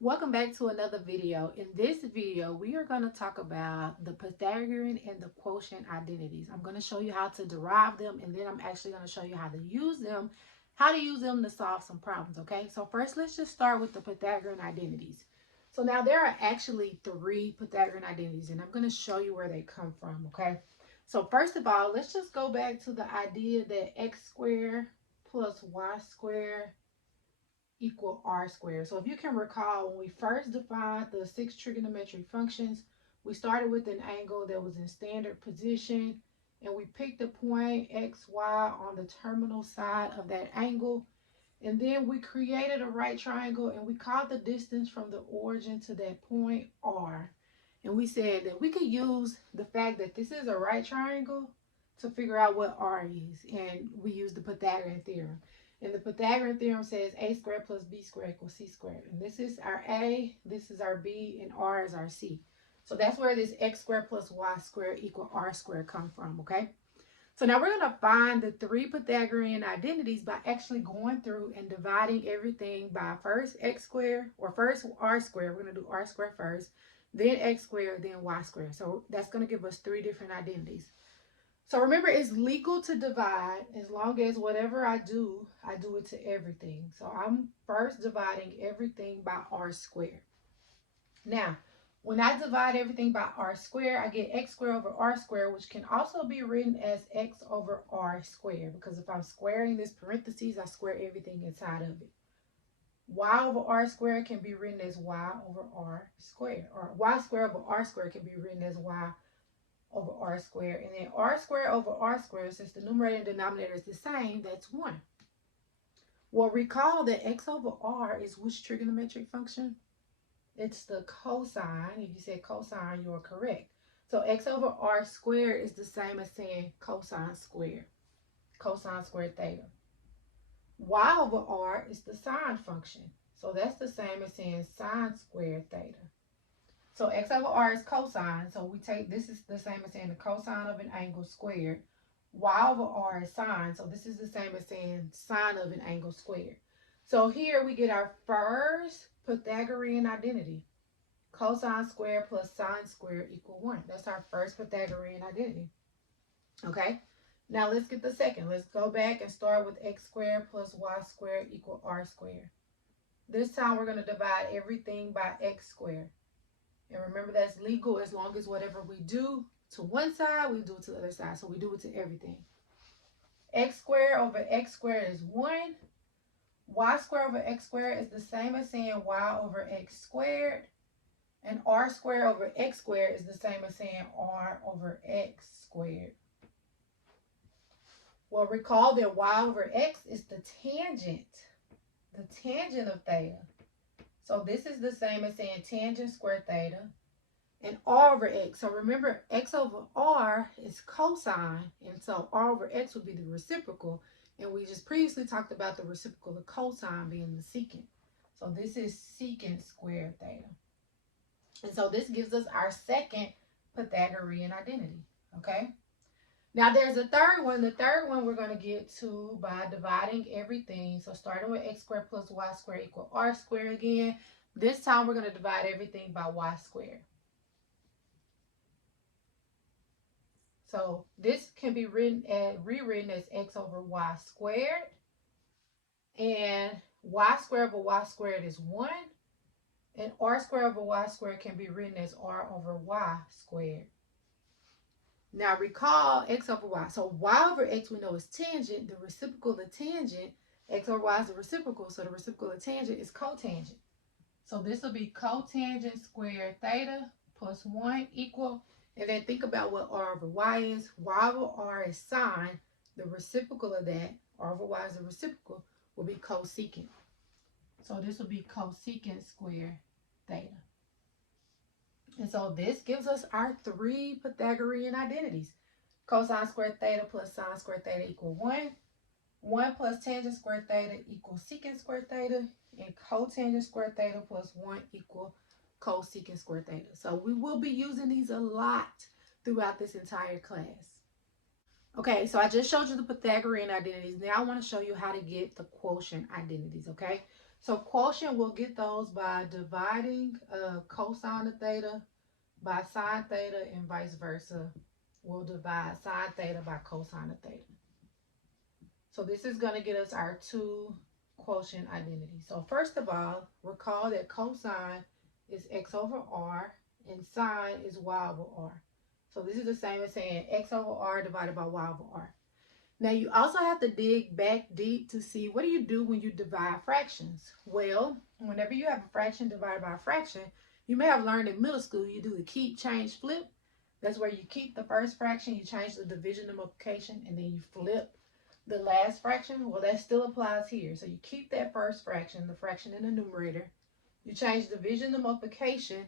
Welcome back to another video. In this video, we are going to talk about the Pythagorean and the quotient identities. I'm going to show you how to derive them, and then I'm actually going to show you how to use them, to solve some problems, okay? So first, let's just start with the Pythagorean identities. So now there are actually three Pythagorean identities, and I'm going to show you where they come from, okay? So first of all, let's just go back to the idea that x squared plus y squared equal r squared. So if you can recall, when we first defined the six trigonometric functions, we started with an angle that was in standard position, and we picked a point x, y on the terminal side of that angle. And then we created a right triangle, and we called the distance from the origin to that point r. And we said that we could use the fact that this is a right triangle to figure out what r is. And we used the Pythagorean theorem. And the Pythagorean theorem says a squared plus b squared equals c squared. And this is our a, this is our b, and r is our c. So that's where this x squared plus y squared equal r squared come from, okay? So now we're going to find the three Pythagorean identities by actually going through and dividing everything by first x squared, or first r squared. We're going to do r squared first, then x squared, then y squared. So that's going to give us three different identities. So remember, it's legal to divide as long as whatever I do it to everything. So I'm first dividing everything by r squared. Now, when I divide everything by r squared, I get x squared over r squared, which can also be written as x over r squared, because if I'm squaring this parentheses, I square everything inside of it. Y over r squared can be written as y over r squared, or y squared over r squared can be written as y over r squared. And then r squared over r squared, since the numerator and denominator is the same, that's 1. Well, recall that x over r is which trigonometric function? It's the cosine. If you said cosine, you're correct. So x over r squared is the same as saying cosine squared theta. Y over r is the sine function. So that's the same as saying sine squared theta. So x over r is cosine. So we take, this is the same as saying the cosine of an angle squared. Y over r is sine. So this is the same as saying sine of an angle squared. So here we get our first Pythagorean identity. Cosine squared plus sine squared equal 1. That's our first Pythagorean identity. Okay? Now let's get the second. Let's go back and start with x squared plus y squared equal r squared. This time we're going to divide everything by x squared. And remember, that's legal as long as whatever we do to one side, we do it to the other side. So we do it to everything. X squared over x squared is 1. Y squared over x squared is the same as saying y over x squared. And r squared over x squared is the same as saying r over x squared. Well, recall that y over x is the tangent of theta. So this is the same as saying tangent squared theta. And r over x. So remember, x over r is cosine. And so r over x would be the reciprocal. And we just previously talked about the reciprocal of cosine being the secant. So this is secant squared theta. And so this gives us our second Pythagorean identity. Okay? Now there's a third one. The third one we're going to get to by dividing everything. So starting with x squared plus y squared equal r squared again. This time we're going to divide everything by y squared. So this can be rewritten as x over y squared. And y squared over y squared is 1. And r squared over y squared can be written as r over y squared. Now recall x over y. So y over x we know is tangent. The reciprocal of tangent, x over y is the reciprocal. So the reciprocal of tangent is cotangent. So this will be cotangent squared theta plus 1 equal. And then think about what r over y is. Y over r is sine. The reciprocal of that, r over y is the reciprocal, will be cosecant. So this will be cosecant squared theta. And so this gives us our three Pythagorean identities. Cosine squared theta plus sine squared theta equal 1. 1 plus tangent squared theta equals secant squared theta. And cotangent squared theta plus 1 equal cosecant squared theta. So we will be using these a lot throughout this entire class. Okay, so I just showed you the Pythagorean identities. Now I want to show you how to get the quotient identities, okay? So quotient, we'll get those by dividing cosine of theta by sine theta and vice versa. We'll divide sine theta by cosine of theta. So this is going to get us our two quotient identities. So first of all, recall that cosine is x over r and sine is y over r. So this is the same as saying x over r divided by y over r. Now you also have to dig back deep to see what do you do when you divide fractions. Well, whenever you have a fraction divided by a fraction, you may have learned in middle school you do the keep, change, flip. That's where you keep the first fraction, you change the division and multiplication, and then you flip the last fraction. Well, that still applies here. So you keep that first fraction, the fraction in the numerator, you change division to multiplication,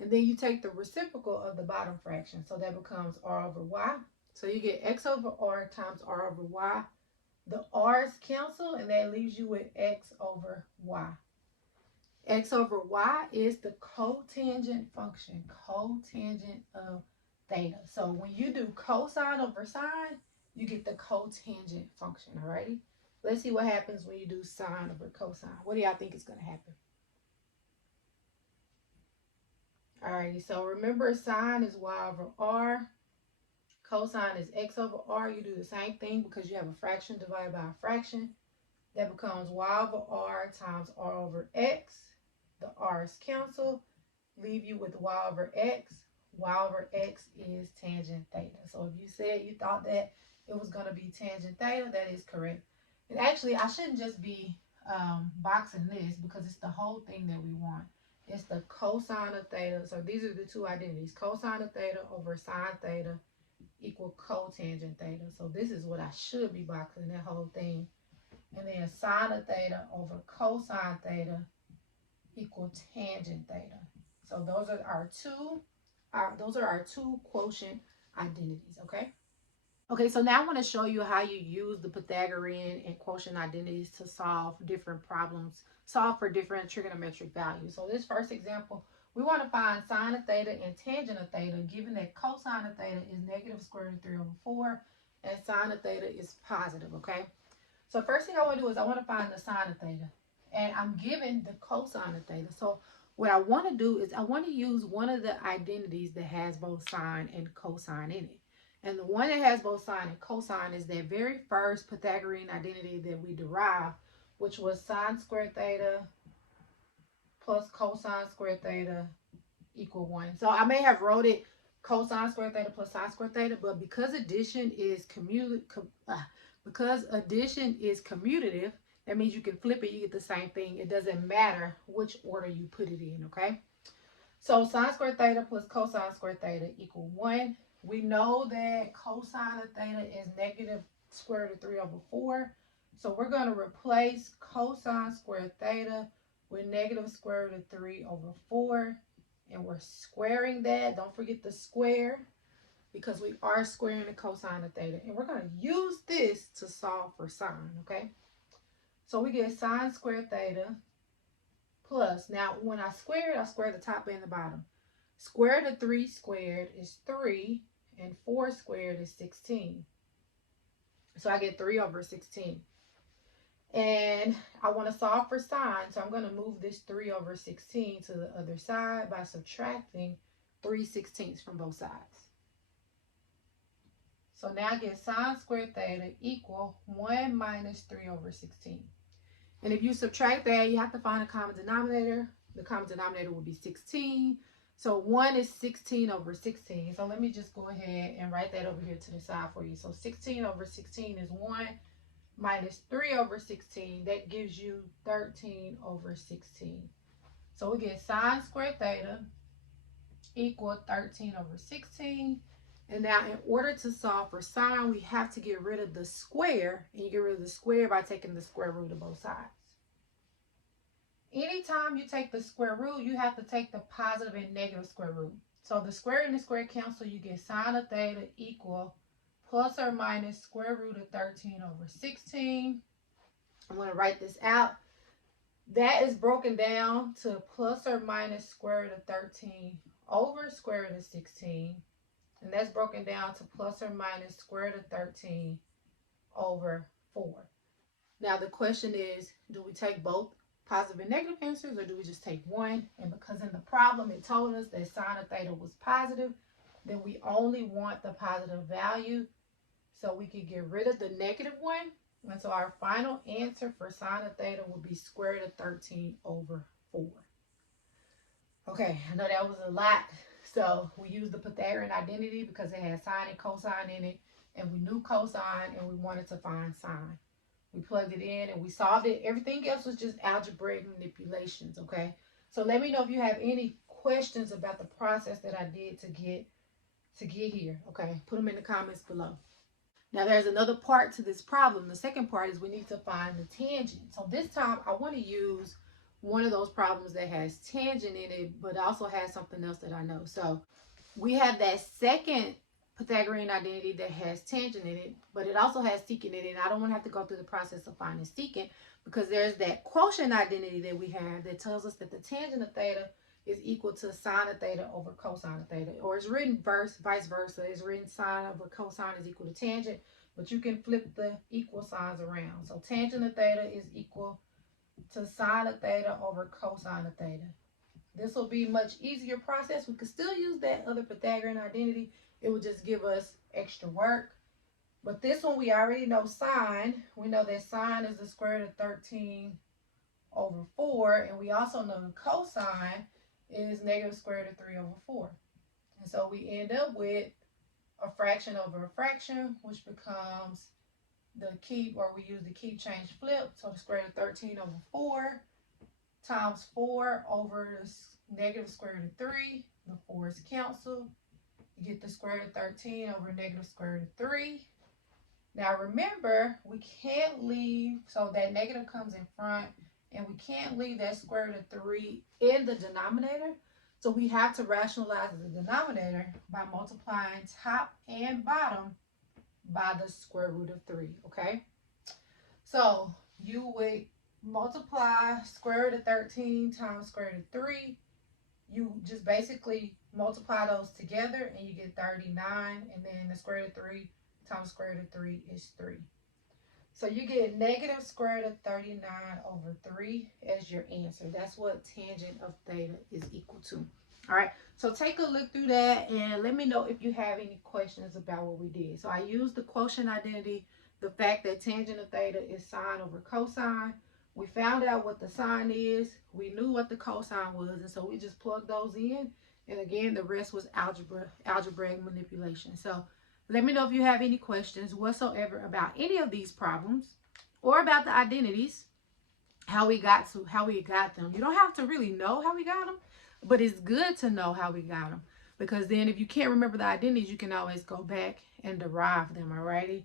and then you take the reciprocal of the bottom fraction. So that becomes r over y. So you get x over r times r over y. The r's cancel, and that leaves you with x over y. X over y is the cotangent function, cotangent of theta. So when you do cosine over sine, you get the cotangent function, alrighty? Let's see what happens when you do sine over cosine. What do y'all think is going to happen? Alrighty, so remember sine is y over r. Cosine is x over r. You do the same thing because you have a fraction divided by a fraction. That becomes y over r times r over x. The r's cancel, leave you with y over x. Y over x is tangent theta. So if you said you thought that it was going to be tangent theta, that is correct. And actually, I shouldn't just be boxing this because it's the whole thing that we want. It's the cosine of theta. So these are the two identities. Cosine of theta over sine theta equal cotangent theta. So this is what I should be boxing, that whole thing. And then sine of theta over cosine theta equal tangent theta. So those are our two quotient identities, okay? Okay, so now I want to show you how you use the Pythagorean and quotient identities to solve different problems, solve for different trigonometric values. So this first example, we want to find sine of theta and tangent of theta, given that cosine of theta is negative square root of 3 over 4, and sine of theta is positive, okay? So first thing I want to do is I want to find the sine of theta, and I'm given the cosine of theta. So what I want to do is I want to use one of the identities that has both sine and cosine in it. And the one that has both sine and cosine is that very first Pythagorean identity that we derived, which was sine squared theta plus cosine squared theta equal 1. So I may have wrote it cosine squared theta plus sine squared theta, but because addition is commutative, that means you can flip it, you get the same thing. It doesn't matter which order you put it in, okay? So sine squared theta plus cosine squared theta equal 1. We know that cosine of theta is negative square root of 3 over 4. So we're going to replace cosine squared theta with negative square root of 3 over 4. And we're squaring that. Don't forget the square, because we are squaring the cosine of theta. And we're going to use this to solve for sine, okay? So we get sine squared theta plus, now when I square it, I square the top and the bottom. Square root of 3 squared is 3, and 4 squared is 16. So I get 3 over 16. And I want to solve for sine, so I'm going to move this 3 over 16 to the other side by subtracting 3/16 from both sides. So now I get sine squared theta equal 1 minus 3 over 16. And if you subtract that, you have to find a common denominator. The common denominator will be 16. So 1 is 16 over 16. So let me just go ahead and write that over here to the side for you. So 16 over 16 is 1 minus 3 over 16. That gives you 13 over 16. So we get sine squared theta equal 13 over 16. And now in order to solve for sine, we have to get rid of the square. And you get rid of the square by taking the square root of both sides. Anytime you take the square root, you have to take the positive and negative square root. So the square and the square cancel, you get sine of theta equal plus or minus square root of 13 over 16. I'm going to write this out. That is broken down to plus or minus square root of 13 over square root of 16. And that's broken down to plus or minus square root of 13 over 4. Now the question is, do we take both positive and negative answers, or do we just take one? And because in the problem it told us that sine of theta was positive, then we only want the positive value, so we could get rid of the negative one. And so our final answer for sine of theta would be square root of 13 over 4. Okay, I know that was a lot. So we used the Pythagorean identity because it had sine and cosine in it, and we knew cosine and we wanted to find sine. We plugged it in and we solved it. Everything else was just algebraic manipulations, okay? So let me know if you have any questions about the process that I did to get here, okay? Put them in the comments below. Now there's another part to this problem. The second part is we need to find the tangent. So this time I want to use one of those problems that has tangent in it, but also has something else that I know. So we have that second Pythagorean identity that has tangent in it, but it also has secant in it. And I don't want to have to go through the process of finding secant, because there's that quotient identity that we have that tells us that the tangent of theta is equal to sine of theta over cosine of theta. Or it's written vice versa. It's written sine over cosine is equal to tangent, but you can flip the equal signs around. So tangent of theta is equal to sine of theta over cosine of theta. This will be a much easier process. We could still use that other Pythagorean identity. It would just give us extra work. But this one we already know sine. We know that sine is the square root of 13 over 4. And we also know the cosine is negative square root of 3 over 4. And so we end up with a fraction over a fraction, which becomes the keep, or we use the keep change flip. So the square root of 13 over 4 times 4 over the negative square root of 3. The 4's cancel. You get the square root of 13 over negative square root of 3. Now remember, we can't leave, so that negative comes in front, and we can't leave that square root of 3 in the denominator. So we have to rationalize the denominator by multiplying top and bottom by the square root of 3, okay? So you would multiply square root of 13 times square root of 3. You just basically multiply those together and you get 39, and then the square root of 3 times square root of 3 is 3. So you get negative square root of 39 over 3 as your answer. That's what tangent of theta is equal to. All right, so take a look through that and let me know if you have any questions about what we did. So I used the quotient identity, the fact that tangent of theta is sine over cosine. We found out what the sine is. We knew what the cosine was, and so we just plugged those in. And again, the rest was algebraic manipulation. So let me know if you have any questions whatsoever about any of these problems or about the identities, how we got them. You don't have to really know how we got them, but it's good to know how we got them, because then if you can't remember the identities, you can always go back and derive them, alrighty?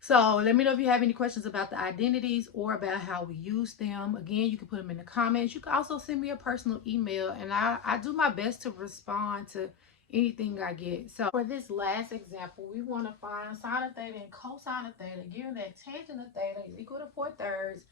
So let me know if you have any questions about the identities or about how we use them. Again, you can put them in the comments. You can also send me a personal email, and I do my best to respond to anything I get. So for this last example, we want to find sine of theta and cosine of theta, given that tangent of theta is equal to 4/3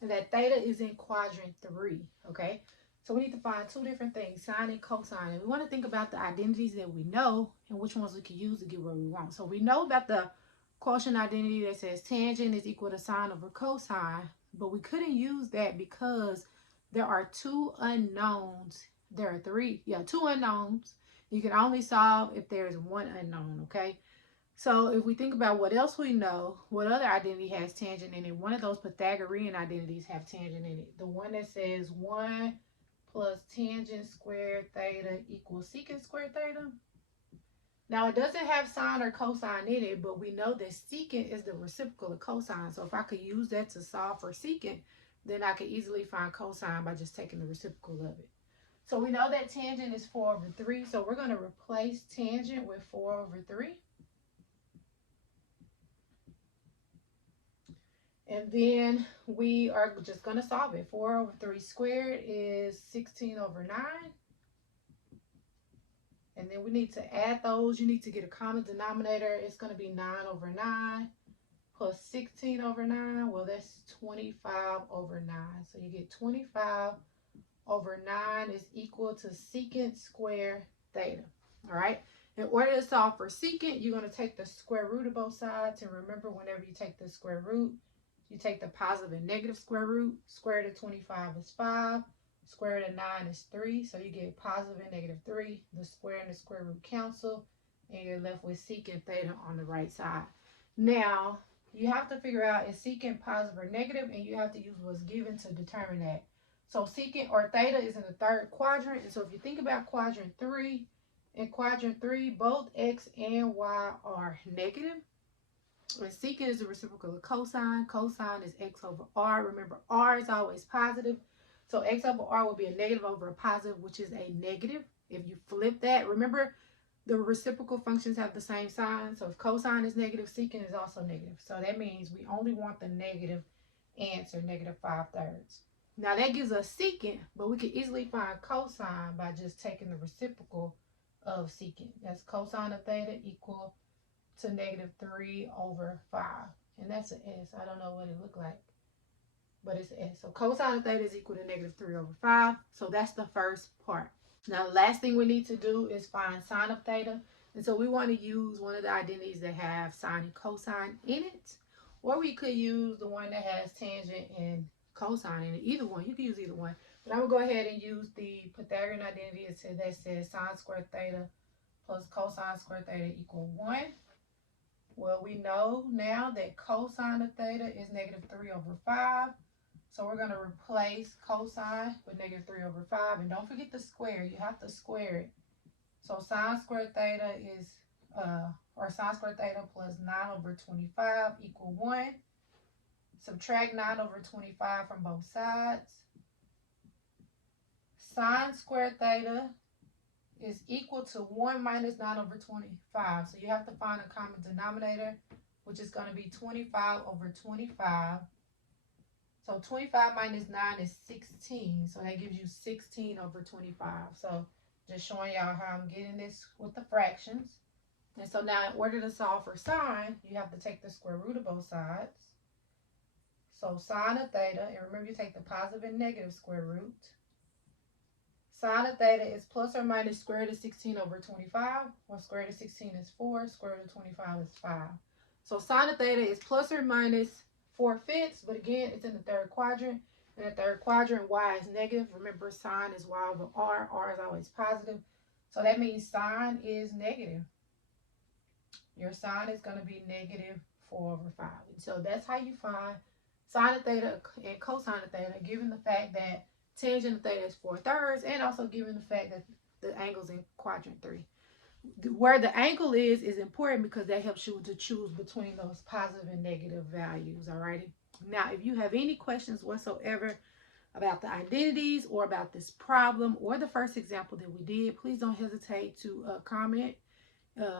and that theta is in quadrant 3, okay? So we need to find two different things, sine and cosine. And we want to think about the identities that we know and which ones we can use to get where we want. So we know about the quotient identity that says tangent is equal to sine over cosine, but we couldn't use that because there are two unknowns. There are two unknowns. You can only solve if there is one unknown, okay? So if we think about what else we know, what other identity has tangent in it, one of those Pythagorean identities have tangent in it. The one that says 1 plus tangent squared theta equals secant squared theta. Now, it doesn't have sine or cosine in it, but we know that secant is the reciprocal of cosine. So if I could use that to solve for secant, then I could easily find cosine by just taking the reciprocal of it. So we know that tangent is 4/3. So we're going to replace tangent with 4/3. And then we are just going to solve it. 4/3 squared is 16/9. And then we need to add those. You need to get a common denominator. It's going to be 9/9 plus 16/9. Well, that's 25/9. So you get 25/9 is equal to secant squared theta. All right. In order to solve for secant, you're going to take the square root of both sides. And remember, whenever you take the square root, you take the positive and negative square root. Square root of 25 is 5. Square root of 9 is 3. So you get positive and negative 3. The square and the square root cancel. And you're left with secant theta on the right side. Now, you have to figure out is secant positive or negative, and you have to use what's given to determine that. So secant or theta is in the third quadrant. And so if you think about quadrant 3, in quadrant 3, both x and y are negative. And secant is the reciprocal of cosine. Cosine is x over r. Remember, r is always positive. So x over r will be a negative over a positive, which is a negative. If you flip that, remember, the reciprocal functions have the same sign. So if cosine is negative, secant is also negative. So that means we only want the negative answer, negative 5/3. Now that gives us secant, but we can easily find cosine by just taking the reciprocal of secant. That's cosine of theta equal to negative 3/5. And that's an S. I don't know what it looked like, but it's an S. So cosine of theta is equal to negative 3/5. So that's the first part. Now, the last thing we need to do is find sine of theta. And so we want to use one of the identities that have sine and cosine in it. Or we could use the one that has tangent and cosine in it. Either one. You can use either one. But I'm going to go ahead and use the Pythagorean identity that says sine squared theta plus cosine squared theta equal 1. Well, we know now that cosine of theta is negative 3/5. So we're going to replace cosine with negative 3/5. And don't forget the square. You have to square it. So sine squared theta is, or sine squared theta plus 9/25 equal 1. Subtract 9/25 from both sides. Sine squared theta is equal to 1 minus 9/25. So you have to find a common denominator, which is going to be 25/25. So 25 minus 9 is 16. So that gives you 16/25. So just showing y'all how I'm getting this with the fractions. And so now in order to solve for sine, you have to take the square root of both sides. So sine of theta, and remember you take the positive and negative square root. Sine of theta is plus or minus square root of 16/25. Well, square root of 16 is 4. Square root of 25 is 5. So sine of theta is plus or minus 4/5, but again, it's in the third quadrant. In the third quadrant, y is negative. Remember, sine is y over r. R is always positive. So that means sine is negative. Your sine is going to be negative 4/5. And so that's how you find sine of theta and cosine of theta, given the fact that tangent of theta is 4/3, and also given the fact that the angle's in quadrant 3. Where the angle is important because that helps you to choose between those positive and negative values. Alrighty. Now, if you have any questions whatsoever about the identities or about this problem or the first example that we did, please don't hesitate to comment.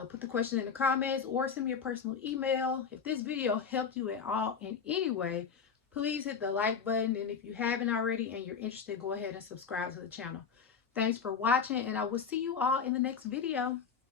Put the question in the comments or send me a personal email. If this video helped you at all in any way, please hit the like button. And if you haven't already and you're interested, go ahead and subscribe to the channel. Thanks for watching, and I will see you all in the next video.